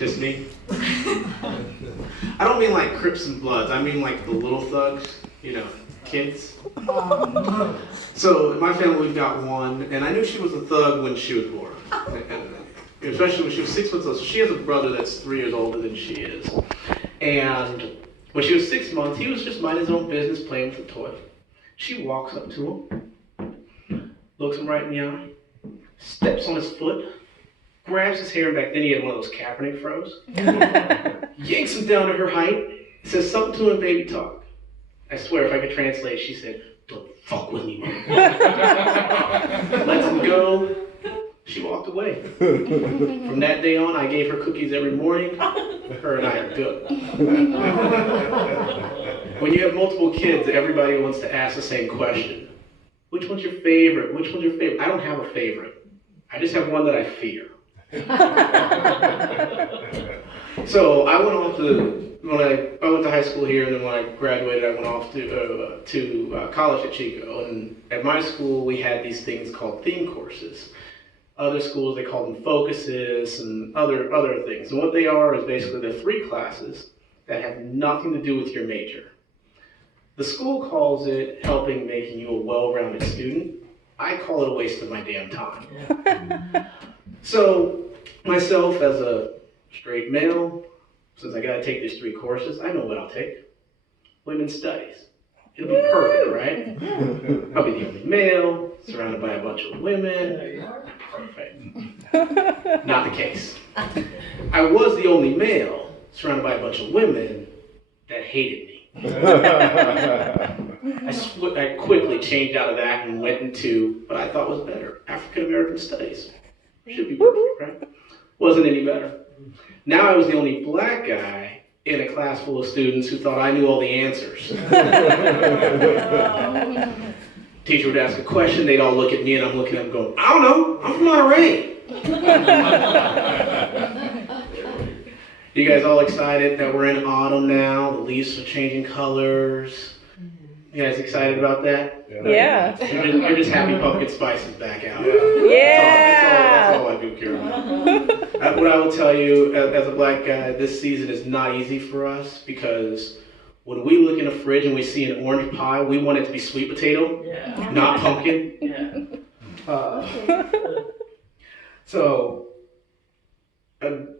Just me? I don't mean like Crips and Bloods. I mean like the little thugs, kids. So in my family, we've got one, and I knew she was a thug when she was born. And especially when she was 6 months old. So she has a brother that's 3 years older than she is. And when she was 6 months, he was just minding his own business, playing with a toy. She walks up to him, looks him right in the eye, steps on his foot, grabs his hair, and back then he had one of those Kaepernick froze, yanks him down to her height, says something to him, baby talk. I swear, if I could translate, she said, "Don't fuck with me, man." Lets him go. She walked away. From that day on, I gave her cookies every morning. Her and I are good. When you have multiple kids, everybody wants to ask the same question. Which one's your favorite? Which one's your favorite? I don't have a favorite. I just have one that I fear. So I went off to, when I went to high school here, and then when I graduated, I went off to college at Chico. And at my school, we had these things called theme courses. Other schools, they call them focuses and other things. And what they are is basically they're 3 classes that have nothing to do with your major. The school calls it helping making you a well-rounded student. I call it a waste of my damn time. So myself as a straight male, since I gotta take these 3 courses, I know what I'll take. Women's studies. It'll be perfect, right? I'll be the only male, surrounded by a bunch of women. Perfect. Not the case. I was the only male, surrounded by a bunch of women that hated me. I quickly changed out of that and went into what I thought was better, African American studies. Should be perfect, right? Wasn't any better. Now I was the only black guy in a class full of students who thought I knew all the answers. Teacher would ask a question, they'd all look at me, and I'm looking at them going, I don't know, I'm from Monterey. You guys all excited that we're in autumn now? The leaves are changing colors. You guys excited about that? Yeah. You're just happy pumpkin spice is back out. Yeah. That's all I do care about. What I will tell you, as a black guy, this season is not easy for us because when we look in a fridge and we see an orange pie, we want it to be sweet potato, not pumpkin. So,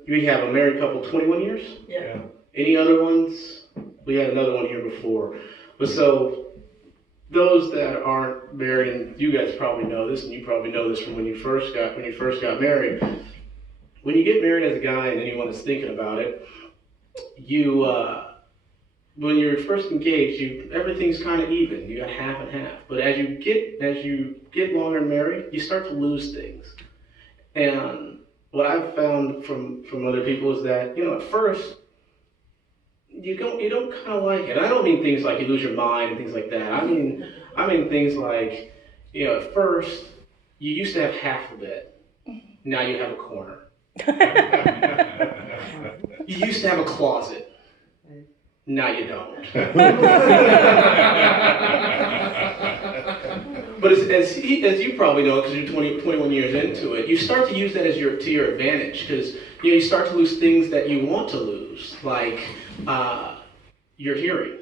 we have a married couple, 21 years? Yeah. Any other ones? We had another one here before. But so, those that aren't married, and you guys probably know this, and you probably know this from when you first got married. When you get married as a guy and anyone is thinking about it, when you're first engaged, everything's kind of even. You got half and half. But as you get longer married, you start to lose things. And what I've found from other people is that, at first, you don't kind of like it. And I don't mean things like you lose your mind and things like that. I mean things like, at first, you used to have half of it. Now you have a corner. You used to have a closet. Now you don't. But as you probably know, because you're 21 years into it, you start to use that to your advantage, because you start to lose things that you want to lose, like your hearing.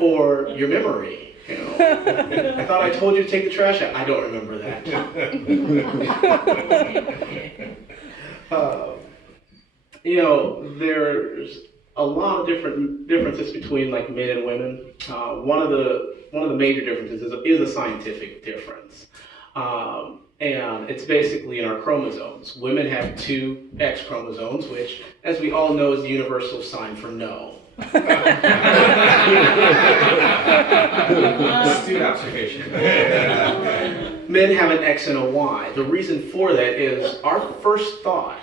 Or your memory. I thought I told you to take the trash out. I don't remember that. There's a lot of differences between like men and women. One of the major differences is a scientific difference, and it's basically in our chromosomes. Women have 2 X chromosomes, which, as we all know, is the universal sign for no. Astute observation. Men have an X and a Y. The reason for that is our first thought,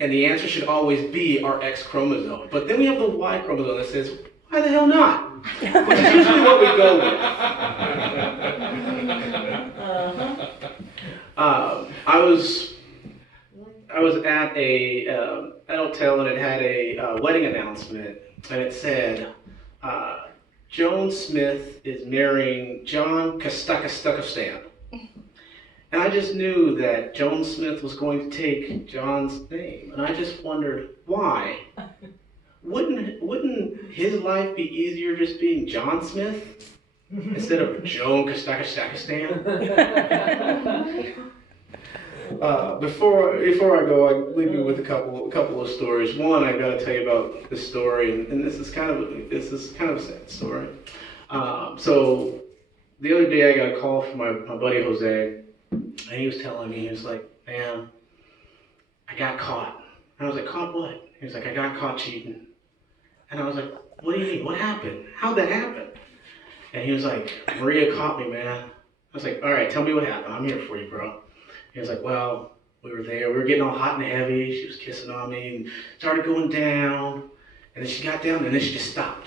and the answer should always be our X chromosome. But then we have the Y chromosome that says, why the hell not? Which is usually what we go with. I was at a hotel, and it had a wedding announcement, and it said, Joan Smith is marrying John Kastakastakistan. And I just knew that Joan Smith was going to take John's name. And I just wondered why. Wouldn't his life be easier just being John Smith instead of Joan Kastakastakistan? Before I go, I leave you with a couple of stories. One, I got to tell you about this story, and this is kind of a sad story. So the other day, I got a call from my buddy Jose, and he was telling me, he was like, "Man, I got caught." And I was like, "Caught what?" He was like, "I got caught cheating." And I was like, "What do you mean? What happened? How'd that happen?" And he was like, "Maria caught me, man." I was like, "All right, tell me what happened. I'm here for you, bro." He was like, "Well, we were there. We were getting all hot and heavy. She was kissing on me and started going down. And then she got down and then she just stopped."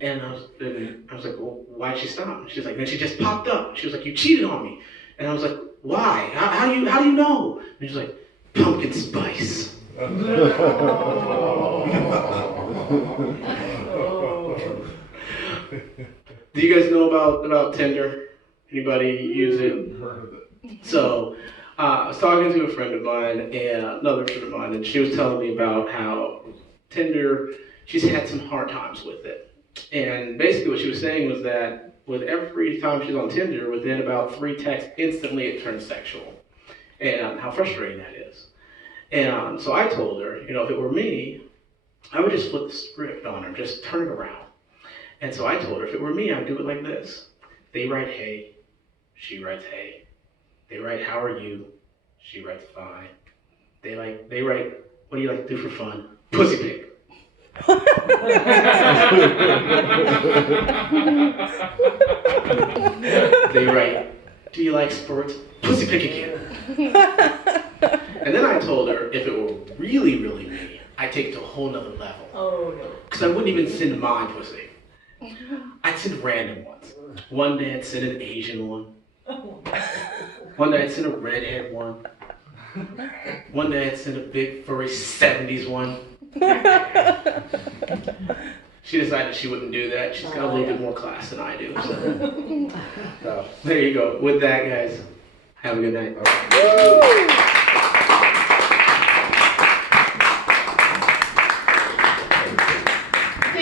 And I was like, "Well, why'd she stop?" And she was like, "Then she just popped up." She was like, "You cheated on me." And I was like, "Why? How do you know?" And she was like, "Pumpkin spice." Do you guys know about Tinder? Anybody use it? So, I was talking to a friend of mine, and another friend of mine, and she was telling me about how Tinder, she's had some hard times with it. And basically what she was saying was that with every time she's on Tinder, within about 3 texts, instantly it turns sexual. And how frustrating that is. And so I told her, if it were me, I would just flip the script on her, just turn it around. And so I told her, if it were me, I'd do it like this. They write, "Hey." She writes, "Hey." They write, "How are you?" She writes, "Fine." They write, "What do you like to do for fun?" "Pussy pic." They write, "Do you like sports?" "Pussy pic again." And then I told her, if it were really, really me, I'd take it to a whole nother level. Oh no. Because I wouldn't even send my pussy. I'd send random ones. One day I'd send an Asian one. One day I'd send a redhead one. One day I'd send a big furry 70s one. She decided she wouldn't do that. She's got a little bit more class than I do. So there you go. With that, guys, have a good night.